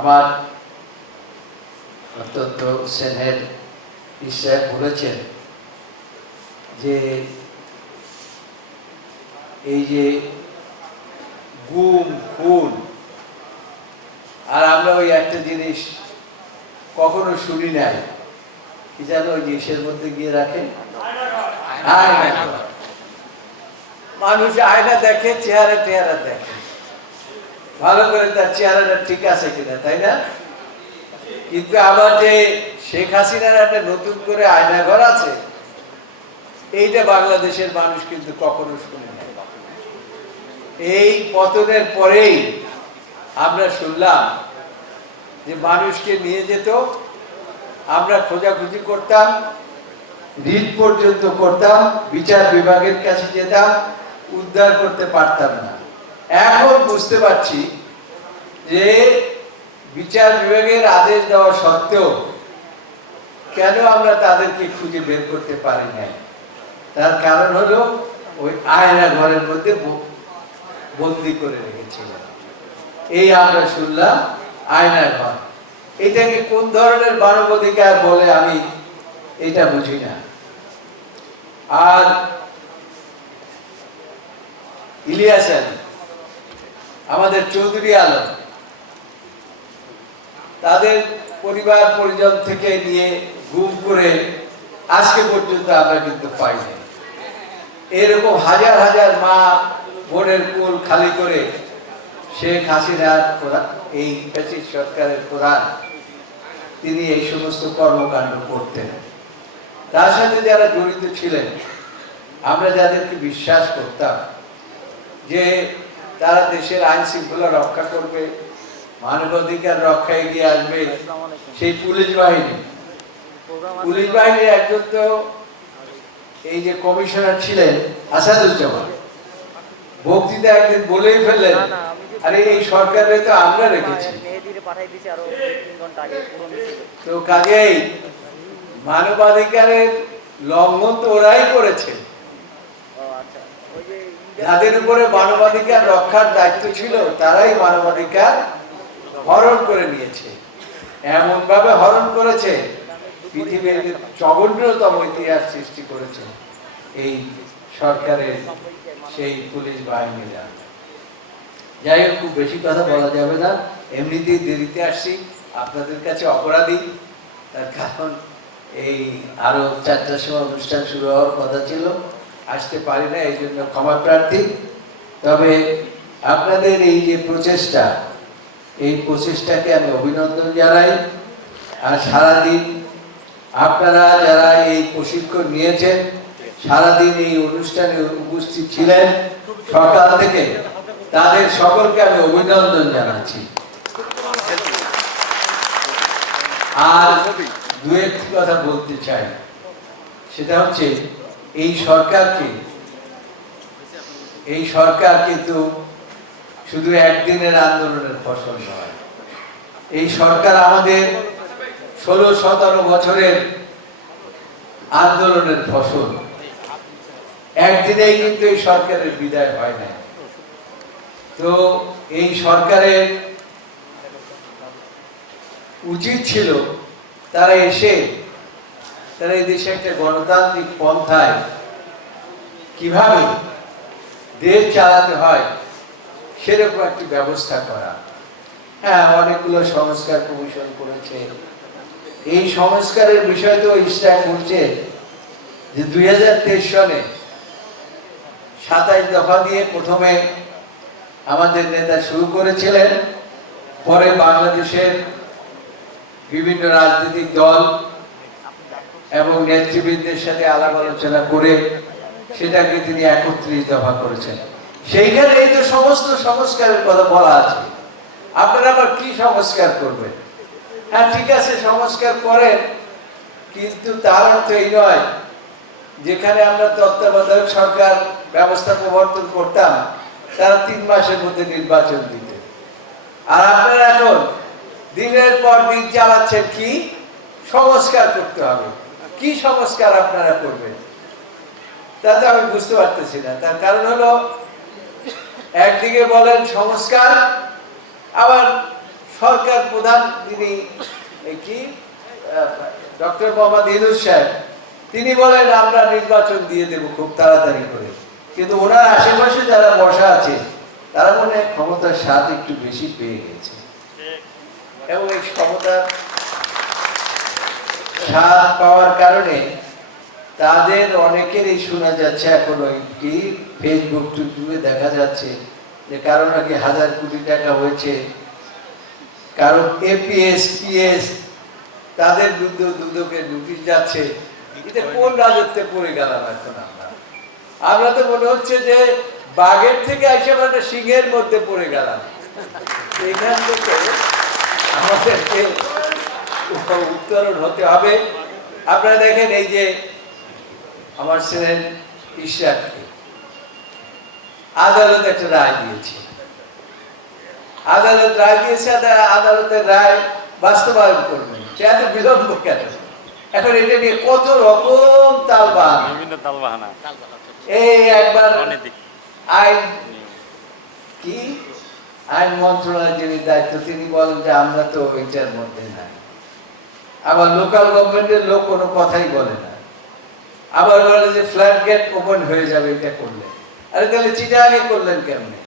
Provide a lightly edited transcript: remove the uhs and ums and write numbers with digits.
আমার অত্যন্ত স্নেহের ঈশ্বর বলেছেন যে এই যে গুম খুন, আর আমরা ওই একটা জিনিস কখনো শুনি নাই, কি জানো ওই জিনিসের মধ্যে গিয়ে রাখে আয়না। মানুষ আয়না দেখে, চেহারা টেহারা দেখে, ভালো করে তার চেহারাটা ঠিক আছে কিনা, তাই না? কিন্তু আবার যে শেখ হাসিনার একটা নতুন করে আয়নাঘর আছে, এইটা বাংলাদেশের মানুষ কিন্তু কখনো শুনে নাই। এই পতনের পরেই আমরা শুনলাম যে মানুষকে নিয়ে যেত, আমরা খোঁজাখুঁজি করতাম, রিট পর্যন্ত করতাম, বিচার বিভাগের কাছে যেতাম, উদ্ধার করতে পারতাম না। এখন বুঝতে পারছি যে বিচার বিভাগের আদেশ দেওয়া সত্ত্বেও কেন আমরা তাদেরকে খুঁজে বের করতে পারি নাই। তার কারণ হলো ওই আয়না ঘরের মধ্যে বন্দি করে রেখেছিল। এই আমরা শুনলাম আয়না ঘর। এটাকে কোন ধরনের মানবাধিকার বলে আমি এটা বুঝি না। আর ইলিয়াস আলী, আমাদের চৌধুরী আলম, তাদের পরিবার পরিজন থেকে নিয়ে গুম করে আজকে পর্যন্ত আমরা কিন্তু পাই না। এরকম হাজার হাজার মা বোনের কোল খালি করে শেখ হাসিনার এই ফ্যাসিস্ট সরকারের প্রধান তিনি এই সমস্ত কর্মকাণ্ড করতেন। তার সাথে যারা জড়িত ছিলেন, আমরা যাদেরকে বিশ্বাস করতাম যে তারা দেশের আইন শৃঙ্খলা রক্ষা করবে, মানবাধিকার রক্ষায় এগিয়ে আসবে, সেই পুলিশ বাহিনীর একজন তো এই যে কমিশনার ছিলেন আসাদুজ্জামান, বক্তৃতা একদিন বলেই ফেললেন, আরে এই সরকারে তো আমরা রেখেছি। তো কাজেই মানবাধিকারের লঙ্ঘন তো ওরাই করেছে। যাদের উপরে মানবাধিকার রক্ষার দায়িত্ব ছিল তারাই মানবাধিকার হরণ করে নিয়েছে। এমন ভাবে হরণ করেছে, পৃথিবীর জঘন্যতম ইতিহাস সৃষ্টি করেছে এই সরকারের সেই পুলিশ বাহিনীরা। যাই হোক, খুব বেশি কথা বলা যাবে না, এমনিতেই দেরিতে আসছি, আপনাদের কাছে অপরাধী। তার কারণ এই আরো 4টার সময় অনুষ্ঠান শুরু হওয়ার কথা ছিল, আসতে পারি না, এই জন্য ক্ষমা প্রার্থী। তবে আপনাদের এই যে প্রচেষ্টা, এই প্রচেষ্টাকে আমি অভিনন্দন জানাই। আর সারাদিন আপনারা যারা এই প্রশিক্ষণ নিয়েছেন, সারাদিন এই অনুষ্ঠানে উপস্থিত ছিলেন সকাল থেকে, তাদের সকলকে আমি অভিনন্দন জানাচ্ছি। আর দু একটি কথা বলতে চাই, সেটা হচ্ছে এই সরকার কিন্তু শুধু একদিনের আন্দোলনের ফসল নয়। এই সরকার আমাদের 16-17 বছরের আন্দোলনের ফসল। একদিনেই কিন্তু এই সরকারের বিদায় হয় না। তো এই সরকারের উচিত ছিল তারা এই দেশে একটা গণতান্ত্রিক পন্থায় কিভাবে দেশ চালাতে হয় সেরকম একটি ব্যবস্থা করা। হ্যাঁ, অনেকগুলো সংস্কার কমিশন করেছে। এই সংস্কারের বিষয় তো ইস্টাক করছে যে 2023 সনে 27 দফা দিয়ে প্রথমে আমাদের নেতা শুরু করেছিলেন, পরে বাংলাদেশের বিভিন্ন রাজনৈতিক দল এবং নেতৃবৃন্দের সাথে আলাপ আলোচনা করে সেটাকে তিনি 31 দফা করেছেন। সেইখানে এই যে সমস্ত সংস্কারের কথা বলা আছে, আপনারা আবার কি সংস্কার করবেন? হ্যাঁ, ঠিক আছে, সংস্কার করেন, কিন্তু তার অর্থ এই নয় যেখানে আমরা তত্ত্বাবধায়ক সরকার ব্যবস্থা প্রবর্তন করতাম তারা 3 মাসের মধ্যে নির্বাচন দিতে, আর আপনারা এখন দিনের পর দিন চালাচ্ছেন কি সংস্কার করতে হবে। কি সংস্কার আপনারা করবেন তাতে আমি বুঝতে পারতেছি না। তার কারণ হলো একদিকে বলেন সংস্কার, আবার সরকার প্রধান যিনি কি ডক্টর মোহাম্মদ ইউনূস সাহেব, তিনি বলেন আমরা নির্বাচন দিয়ে দেব খুব তাড়াতাড়ি করে, কিন্তু ওনার আশেপাশে যারা বসা আছে তারা মনে হয় ক্ষমতার স্বাদ একটু বেশি পেয়ে গেছে, এবং এই ক্ষমতার স্বাদ পাওয়ার কারণে তাদের অনেকেরই শোনা যাচ্ছে এখন ওই কি ফেসবুক টুইটারে দেখা যাচ্ছে যে কারো নাকি 1000 কোটি টাকা হয়েছে, কারো এপিএস পিএস তাদের দুদকে নোটিশ যাচ্ছে। এটা কোন রাজত্বে পড়ে গেলাম এখন আমরা তো মনে হচ্ছে যে বাঘের থেকে এসে মানে সিংহের মধ্যে পড়ে গেলাম। এইখান থেকে আমাদেরকে উত্তরণ হতে হবে। আপনারা দেখেন এই যে আমার ছিলেন ইশরাককে আদালত একটা রায় দিয়েছে, আদালত রায় দিয়েছে, আদালতের রায় বাস্তবায়ন করবেন, এত বিলম্ব কেন? এখন এটা নিয়ে কত রকম তালবাহানা, এই একবার আইন কি আইন মন্ত্রণালয়ের যিনি দায়িত্ব তিনি বলেন যে আমরা তো এটার মধ্যে নাই, আবার লোকাল গভর্নমেন্টের লোক কোনো কথাই বলে না, আবার বলে যে ফ্ল্যাট গেট ওপেন হয়ে যাবে এটা করলে। আরে তাহলে চিটাগাঙে করলেন কেমনে?